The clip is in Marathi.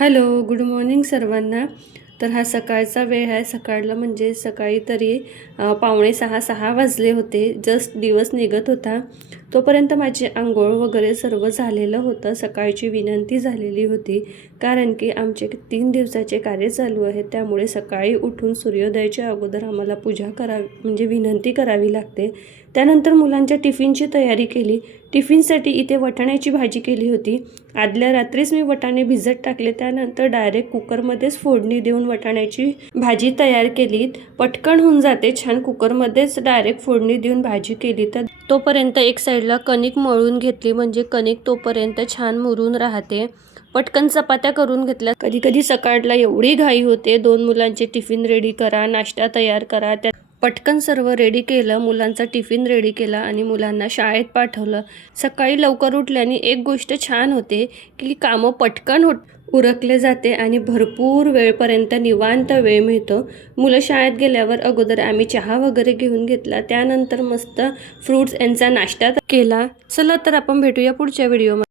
हॅलो, गुड मॉर्निंग सर्वांना. तर हा सकाळचा वेळ आहे. सकाळला म्हणजे सकाळी तरी 5:45-6 वाजले होते. जस्ट दिवस निघत होता. तोपर्यंत माझी अंघोळ वगैरे सर्व झालेलं होतं. सकाळची विनंती झालेली होती, कारण की आमचे 3 दिवसाचे कार्य चालू आहे. त्यामुळे सकाळी उठून सूर्योदयाच्या अगोदर आम्हाला पूजा करावी म्हणजे विनंती करावी लागते. त्यानंतर मुलांच्या टिफिनची तयारी केली. टिफिनसाठी इथे वाटाण्याची भाजी केली होती. आदल्या रात्रीच मी वाटाणे भिजत टाकले. त्यानंतर डायरेक्ट कुकरमध्येच फोडणी देऊन वाटाण्याची भाजी तयार केली. पटकन होऊन जाते छान. कुकरमध्येच डायरेक्ट फोडणी देऊन भाजी केली तर तोपर्यंत एक साईडला कणिक मळून घेतली, म्हणजे कणिक तोपर्यंत छान मुरून राहते. पटकन चपात्या करून घेतल्या. कधी कधी सकाळला एवढी घाई होते, 2 मुलांचे टिफिन रेडी करा, नाश्ता तयार करा. त्या पटकन सर्व रेडी केलं. मुलांचा टिफिन रेडी केला आणि मुलांना शाळेत पाठवलं. सकाळी लवकर उठल्याने एक गोष्ट छान होते की कामं पटकन उरकले जाते आणि भरपूर वेळपर्यंत निवांत वेळ मिळतो. मुलं शाळेत गेल्यावर अगोदर आम्ही चहा वगैरे घेऊन घेतला. त्यानंतर मस्त फ्रूट्स यांचा नाश्ता केला. चला तर आपण भेटूया पुढच्या व्हिडिओमध्ये.